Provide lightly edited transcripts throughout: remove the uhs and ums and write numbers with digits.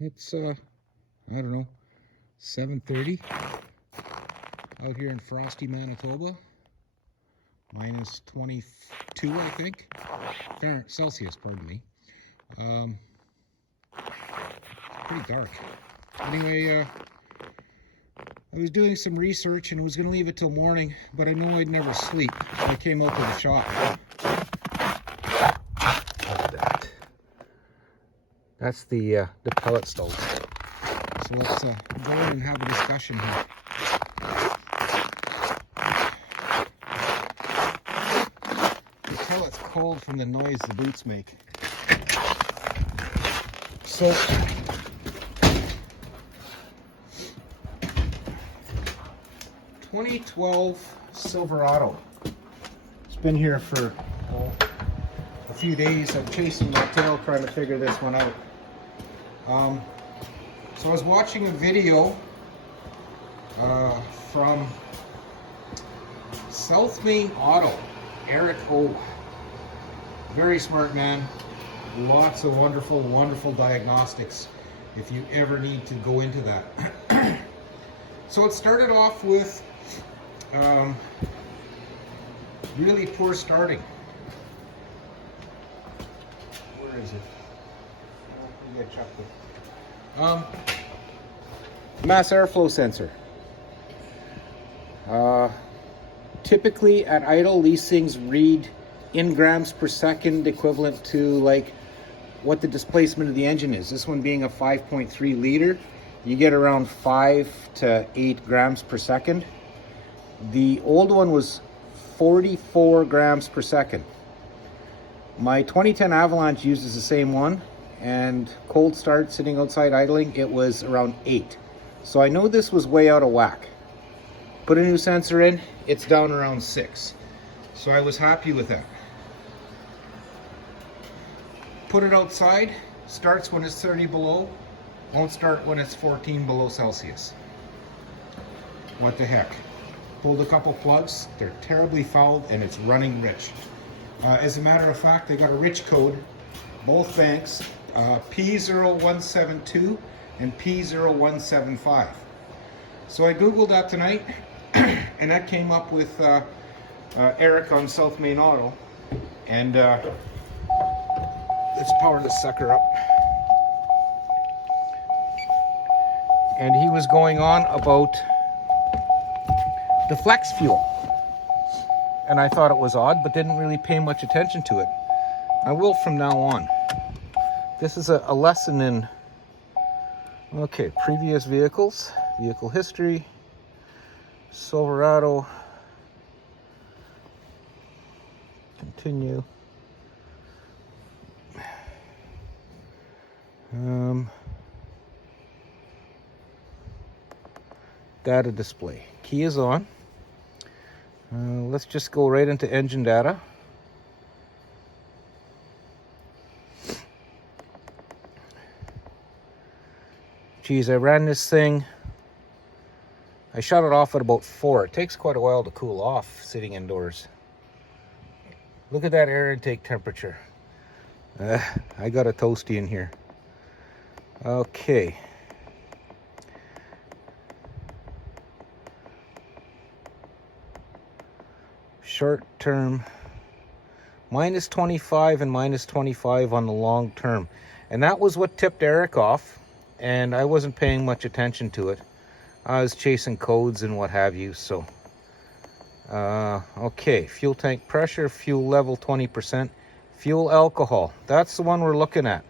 It's I don't know, 7:30 out here in frosty Manitoba. Minus 22, I think. Celsius, pardon me. Pretty dark. Anyway, I was doing some research and was going to leave it till morning, but I know I'd never sleep, so I came out to the shop. Look at that. That's the pellet stove. So let's go in and have a discussion here. You can tell it's cold from the noise the boots make. So, ...2012 Silverado. It's been here for a few days. I'm chasing my tail trying to figure this one out. So I was watching a video from South Main Auto, Eric O. Very smart man. Lots of wonderful, wonderful diagnostics if you ever need to go into that. So it started off with really poor starting. Where is it? We get chocolate. Mass airflow sensor. Typically at idle, these things read in grams per second, equivalent to like what the displacement of the engine is. This one being a 5.3 liter, you get around 5 to 8 grams per second. The old one was 44 grams per second. My 2010 Avalanche uses the same one, and cold start sitting outside idling, it was around 8. So I know this was way out of whack. Put a new sensor in, it's down around 6. So I was happy with that. Put it outside, starts when it's 30 below, won't start when it's 14 below Celsius. What the heck? Pulled a couple plugs, they're terribly fouled, and it's running rich. As a matter of fact, they got a rich code, both banks, P0172 and P0175. So I Googled that tonight, and that came up with Eric on South Main Auto, and let's power this sucker up. And he was going on about the flex fuel. And I thought it was odd, but didn't really pay much attention to it. I will from now on. This is a lesson in, okay, previous vehicles, vehicle history, Silverado, continue. Data display. Key is on. Let's just go right into engine data. Geez, I ran this thing. I shut it off at about 4. It takes quite a while to cool off sitting indoors. Look at that air intake temperature. I got a toasty in here. Okay. Short term, minus 25 and minus 25 on the long term. And that was what tipped Eric off, and I wasn't paying much attention to it. I was chasing codes and what have you, so. Okay, fuel tank pressure, fuel level 20%, fuel alcohol. That's the one we're looking at.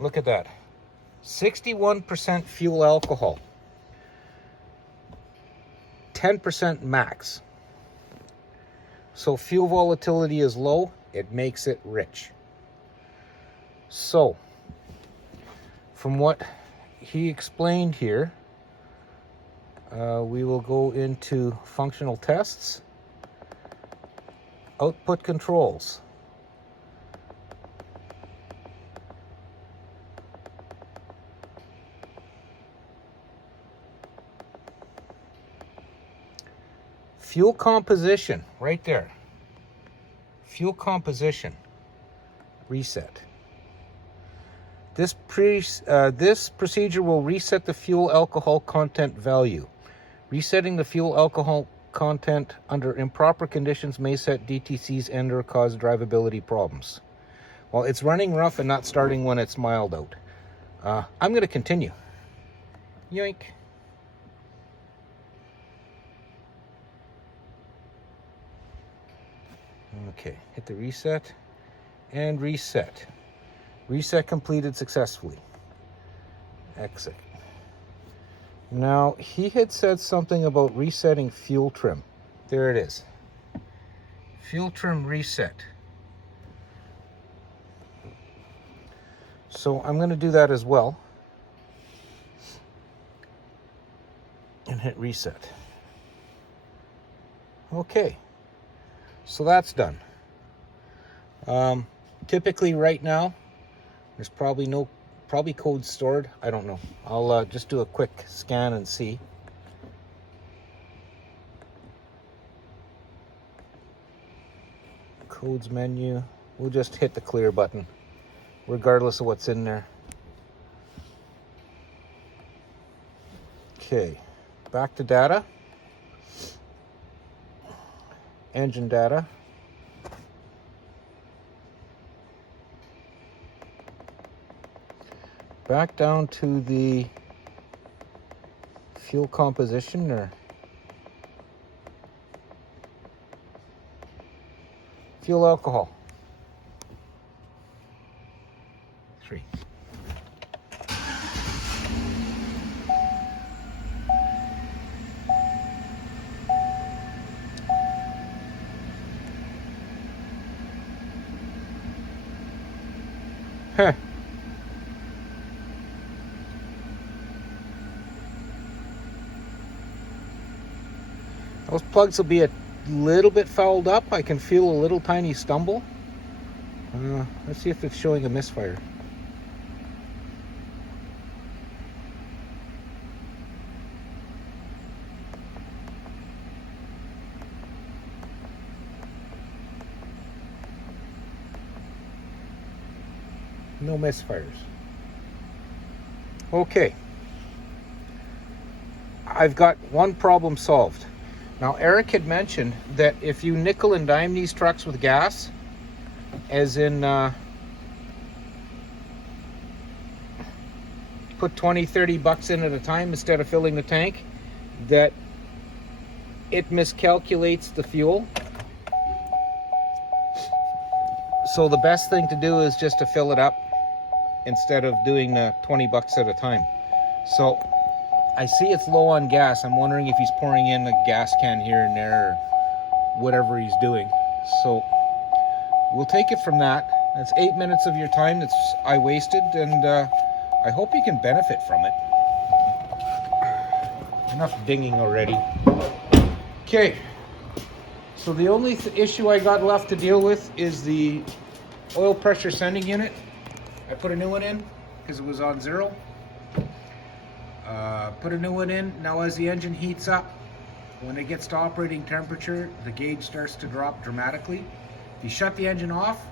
Look at that. 61% fuel alcohol. 10% max. So fuel volatility is low, it makes it rich. So, from what he explained here, we will go into functional tests, output controls. Fuel composition, right there. Fuel composition, reset. This procedure will reset the fuel alcohol content value. Resetting the fuel alcohol content under improper conditions may set DTC's end or cause drivability problems. Well, it's running rough and not starting when it's mild out. I'm going to continue. Yoink. Okay, hit the reset and reset. Reset completed successfully. Exit. Now, he had said something about resetting fuel trim. There it is. Fuel trim reset. So I'm going to do that as well. And hit reset. Okay. So that's done. Typically right now, there's probably code stored. I don't know. I'll just do a quick scan and see. Codes menu. We'll just hit the clear button, regardless of what's in there. Okay, back to data. Engine data. Back down to the fuel composition or fuel alcohol. 3. Huh. Those plugs will be a little bit fouled up. I can feel a little tiny stumble. Let's see if it's showing a misfire. No misfires. Okay. I've got one problem solved. Now, Eric had mentioned that if you nickel and dime these trucks with gas, as in put 20-30 bucks in at a time instead of filling the tank, that it miscalculates the fuel. So the best thing to do is just to fill it up instead of doing 20 bucks at a time. So I see it's low on gas. I'm wondering if he's pouring in a gas can here and there or whatever he's doing. So we'll take it from that. That's 8 minutes of your time that I wasted, and I hope you can benefit from it. Enough dinging already. Okay. So the only issue I got left to deal with is the oil pressure sending unit. I put a new one in because it was on 0. Put a new one in. Now as the engine heats up, when it gets to operating temperature, the gauge starts to drop dramatically. If you shut the engine off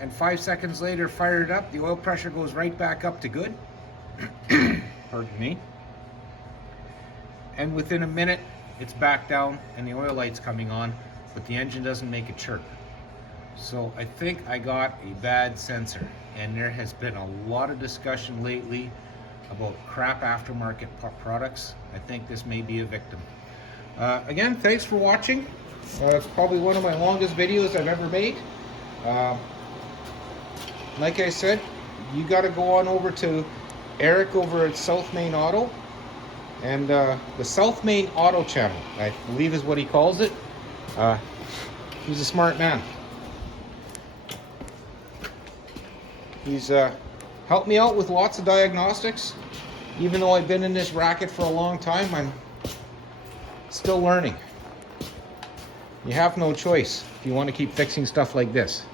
and 5 seconds later fire it up, the oil pressure goes right back up to good. Pardon me. And within a minute, it's back down and the oil light's coming on, but the engine doesn't make a chirp. So I think I got a bad sensor, and there has been a lot of discussion lately about crap aftermarket products. I think this may be a victim. Again, thanks for watching. It's probably one of my longest videos I've ever made. Like I said, you got to go on over to Eric over at South Main Auto, and the South Main Auto channel, I believe is what he calls it. He's a smart man. He's helped me out with lots of diagnostics. Even though I've been in this racket for a long time, I'm still learning. You have no choice if you want to keep fixing stuff like this.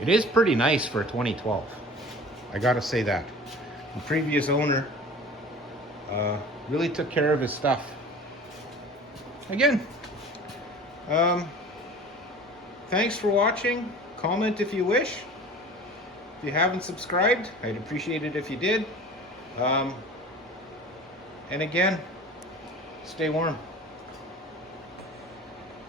It is pretty nice for 2012. I gotta say that. The previous owner really took care of his stuff. Again, thanks for watching. Comment if you wish. If you haven't subscribed, I'd appreciate it if you did. And again, stay warm.